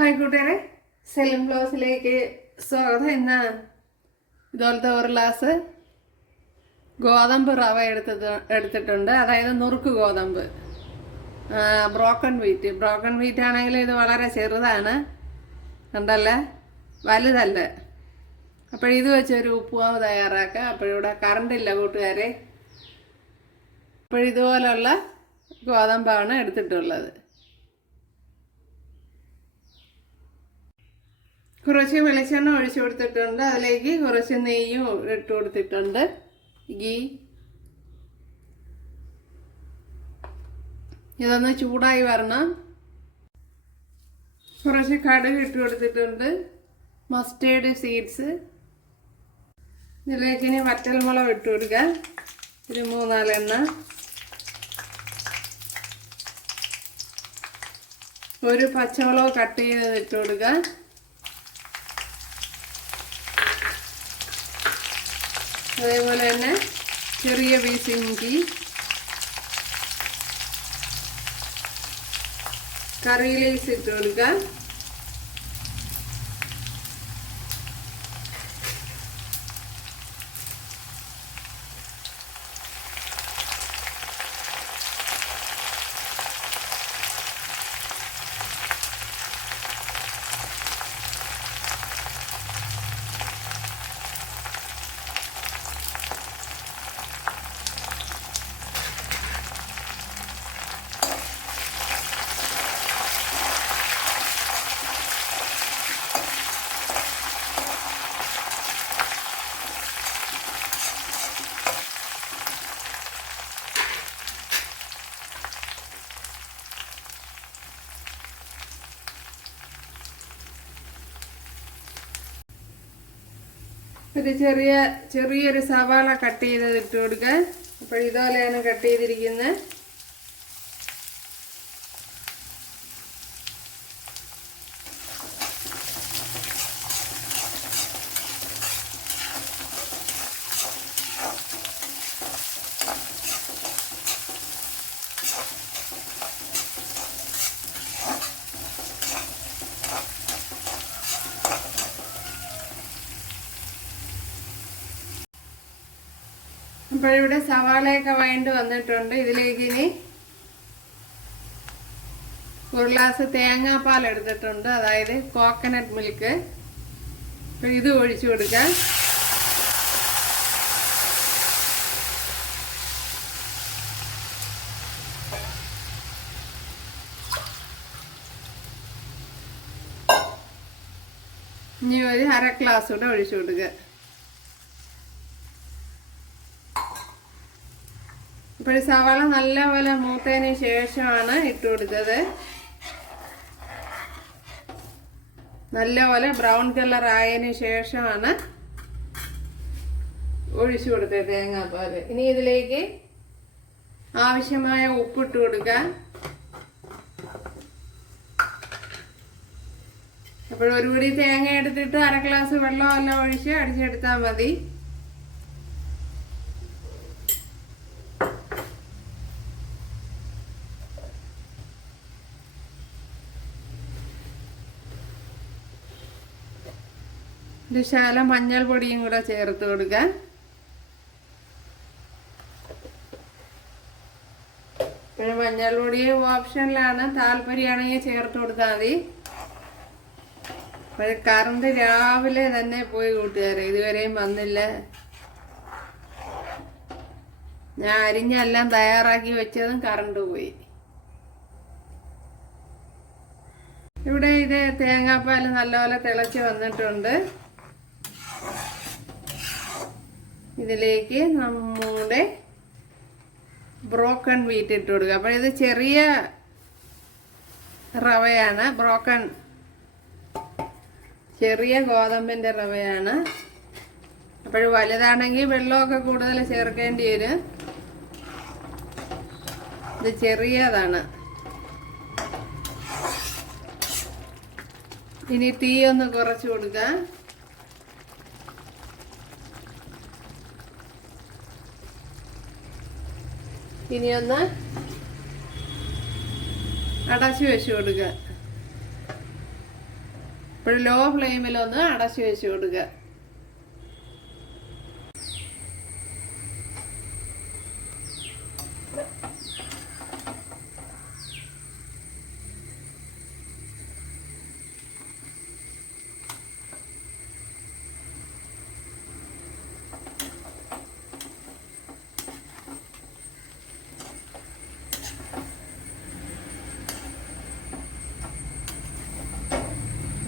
Hi കൂട്ടുകാരെ, സെലിം ബ്ലോസിലേക്ക് സ്വാഗതം. ഇന്ന് ഇതുപോലത്തെ ഒരു ഗ്ലാസ് ഗോതമ്പ് റവ എടുത്തിട്ടുണ്ട്. അതായത് നുറുക്ക് ഗോതമ്പ്, ബ്രോക്കൺ വീറ്റ് ആണെങ്കിൽ ഇത് വളരെ ചെറുതാണ്, കണ്ടല്ലേ, വലുതല്ല. അപ്പോഴിത് വെച്ചൊരു ഉപ്പുമാവ് തയ്യാറാക്കാം. അപ്പോഴിവിടെ കറണ്ടില്ല കൂട്ടുകാരെ. അപ്പോഴിതുപോലുള്ള ഗോതമ്പാണ് എടുത്തിട്ടുള്ളത്. കുറച്ച് വെളിച്ചെണ്ണ ഒഴിച്ചു കൊടുത്തിട്ടുണ്ട്. അതിലേക്ക് കുറച്ച് നെയ്യും ഇട്ട് കൊടുത്തിട്ടുണ്ട്, ഗീ. ഇതൊന്ന് ചൂടായി വരണം. കുറച്ച് കടുക് ഇട്ട് കൊടുത്തിട്ടുണ്ട്, മസ്റ്റേർഡ് സീഡ്സ്. ഇതിലേക്ക് ഇനി വറ്റൽമുളക് ഇട്ട് കൊടുക്കുക, ഒരു 3-4 എണ്ണ. ഒരു പച്ചമുളക് കട്ട് ചെയ്ത് ഇട്ട് കൊടുക്കുക. അതേപോലെ തന്നെ ചെറിയ പീസ് ഇഞ്ചി, കറി ലീവ്സ് ഇട്ട് കൊടുക്കുക. ഒരു ചെറിയൊരു സവാള കട്ട് ചെയ്തത് ഇട്ട് കൊടുക്കുക. അപ്പോൾ ഇതുപോലെയാണ് കട്ട് ചെയ്തിരിക്കുന്നത്. അപ്പോഴിവിടെ സവാളയൊക്കെ വഴണ്ട് വന്നിട്ടുണ്ട്. ഇതിലേക്ക് ഇനി ഒരു ഗ്ലാസ് തേങ്ങാപ്പാൽ എടുത്തിട്ടുണ്ട്, അതായത് കോക്കനട്ട് മിൽക്ക്. അപ്പോൾ ഇത് ഒഴിച്ചു കൊടുക്കാം. ഇനി ഒരു 1/2 ഗ്ലാസ് കൂടെ ഒഴിച്ചു കൊടുക്കുക. അപ്പോൾ സവാള നല്ലപോലെ മൂത്തതിന് ശേഷമാണ് ഇട്ട് കൊടുത്തത്. നല്ലപോലെ ബ്രൗൺ കളർ ആയതിന് ശേഷമാണ് ഒഴിച്ചു കൊടുത്തത് തേങ്ങാപ്പാൽ. ഇനി ഇതിലേക്ക് ആവശ്യമായ ഉപ്പിട്ട് കൊടുക്കുക. അപ്പോൾ ഒരു പിടി തേങ്ങ എടുത്തിട്ട് 1/2 ഗ്ലാസ് വെള്ളമെല്ലാം ഒഴിച്ച് അടിച്ചെടുത്താൽ മതി. ഒരു ശകലം മഞ്ഞൾപ്പൊടിയും കൂടെ ചേർത്ത് കൊടുക്കുക. പിന്നെ മഞ്ഞൾപ്പൊടി ഓപ്ഷനിലാണ്, താല്പര്യമാണെങ്കിൽ ചേർത്ത് കൊടുത്താൽ മതി. അപ്പോൾ കറണ്ട് രാവിലെ തന്നെ പോയി കൂട്ടുകാരെ, ഇതുവരെയും വന്നില്ല. ഞാൻ അരിഞ്ഞെല്ലാം തയ്യാറാക്കി വെച്ചതും കറണ്ട് പോയി. ഇവിടെ ഇത് തേങ്ങാപ്പാൽ നല്ലപോലെ തിളച്ച് വന്നിട്ടുണ്ട്. ഇതിലേക്ക് നമ്മുടെ ബ്രോക്കൺ വീറ്റ് ഇട്ട് കൊടുക്കുക. അപ്പോൾ ഇത് ചെറിയ റവയാണ്, ചെറിയ ഗോതമ്പിൻ്റെ റവയാണ്. അപ്പോൾ വലുതാണെങ്കിൽ വെള്ളമൊക്കെ കൂടുതൽ ചേർക്കേണ്ടി വരും. ഇത് ചെറിയതാണ്. ഇനി തീ ഒന്ന് കുറച്ച് കൊടുക്കുക. ഇനി ഒന്ന് അടച്ചു വെച്ച് കൊടുക്കുക. ഇപ്പോൾ ലോ ഫ്ലെയിമിലൊന്ന് അടച്ചു വെച്ച് കൊടുക്കുക.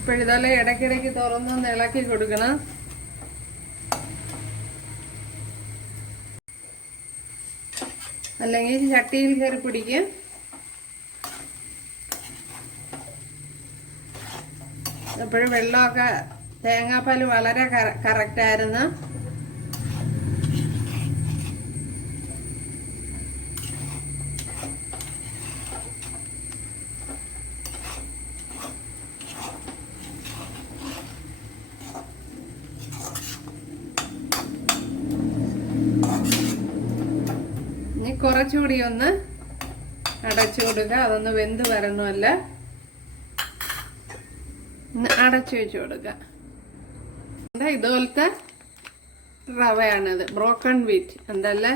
ഇപ്പോഴിതല്ലേ ഇടയ്ക്കിടയ്ക്ക് തുറന്നൊന്ന് ഇളക്കി കൊടുക്കണം. അല്ലെങ്കിൽ ചട്ടിയിൽ കയറി പിടിക്കും. എപ്പോഴും വെള്ളമൊക്കെ തേങ്ങാപ്പാൽ വളരെ കറക്റ്റായിരുന്നു. കുറച്ചുകൂടി ഒന്ന് അടച്ചു കൊടുക്കുക. അതൊന്ന് വെന്ത് വരണമല്ല, അടച്ചു വെച്ച് കൊടുക്കുക. ഇതുപോലത്തെ റവയാണിത്, ബ്രോക്കൺ വീറ്റ്. എന്തല്ല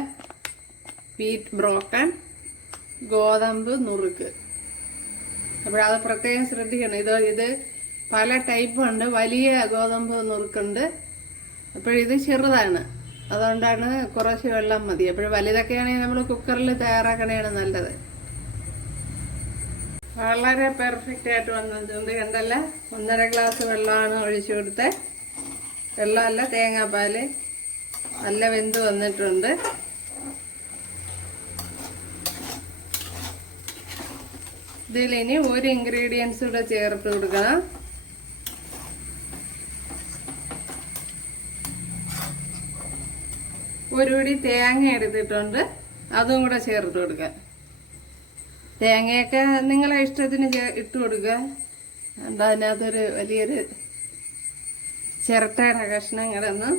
വീറ്റ് ബ്രോക്കൺ, ഗോതമ്പ് നുറുക്ക്. അപ്പോഴത് പ്രത്യേകം ശ്രദ്ധിക്കണം. ഇത് പല ടൈപ്പുണ്ട്. വലിയ ഗോതമ്പ് നുറുക്കുണ്ട്, അപ്പോഴിത് ചെറുതാണ്. അതുകൊണ്ടാണ് കുറച്ച് വെള്ളം മതി. അപ്പോഴും വലുതൊക്കെ ആണെങ്കിൽ നമ്മൾ കുക്കറിൽ തയ്യാറാക്കണതാണ് നല്ലത്. വളരെ പെർഫെക്റ്റ് ആയിട്ട് വന്നിട്ടുണ്ട്. കണ്ടല്ല, 1.5 ഗ്ലാസ് വെള്ളമാണ് ഒഴിച്ചു കൊടുത്തത്. വെള്ളമല്ല, തേങ്ങാപ്പാൽ. നല്ല വെന്ത് വന്നിട്ടുണ്ട്. ഇതിലിനി ഒരു ഇൻഗ്രീഡിയൻസ് കൂടെ ചേർത്ത് കൊടുക്കണം. ഒരു പിടി തേങ്ങ എടുത്തിട്ടുണ്ട്, അതും കൂടെ ചേർത്ത് കൊടുക്കുക. തേങ്ങയൊക്കെ നിങ്ങളെ ഇഷ്ടത്തിന് ഇട്ട് കൊടുക്കുക. അതിനകത്തൊരു വലിയൊരു ചിരട്ടയുടെ കഷ്ണം കിടന്ന്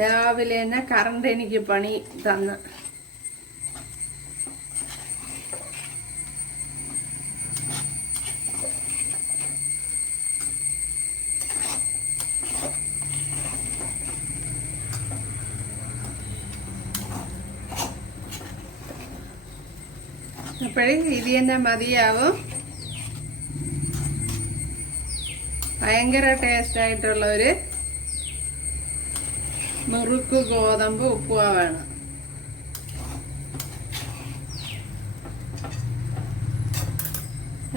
രാവിലെ തന്നെ കറണ്ട് എനിക്ക് പണി തന്ന്. അപ്പോഴേ ഇത് തന്നെ മതിയാവും. ഭയങ്കര ടേസ്റ്റായിട്ടുള്ള ഒരു നുറുക്ക് ഗോതമ്പ് ഉപ്പുമാവാണ്.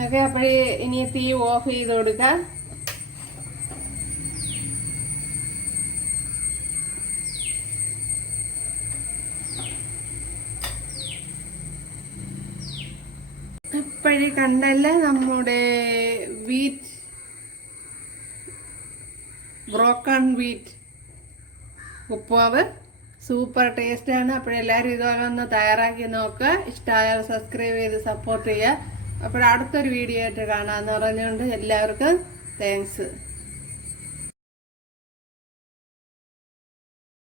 ഓക്കെ, അപ്പോഴേ ഇനി തീ ഓഫ് ചെയ്ത് കൊടുക്കാം. ഇപ്പോഴേ കണ്ടല്ലേ നമ്മുടെ വീറ്റ് ബ്രോക്കൺ വീറ്റ് ഉപ്പുമാവ് സൂപ്പർ ടേസ്റ്റാണ്. അപ്പോഴെല്ലാവരും ഇതുപോലെ ഒന്ന് തയ്യാറാക്കി നോക്കുക. ഇഷ്ടമായാൽ സബ്സ്ക്രൈബ് ചെയ്ത് സപ്പോർട്ട് ചെയ്യുക. അപ്പോൾ അടുത്തൊരു വീഡിയോ ആയിട്ട് കാണാമെന്ന് പറഞ്ഞുകൊണ്ട് എല്ലാവർക്കും താങ്ക്സ്.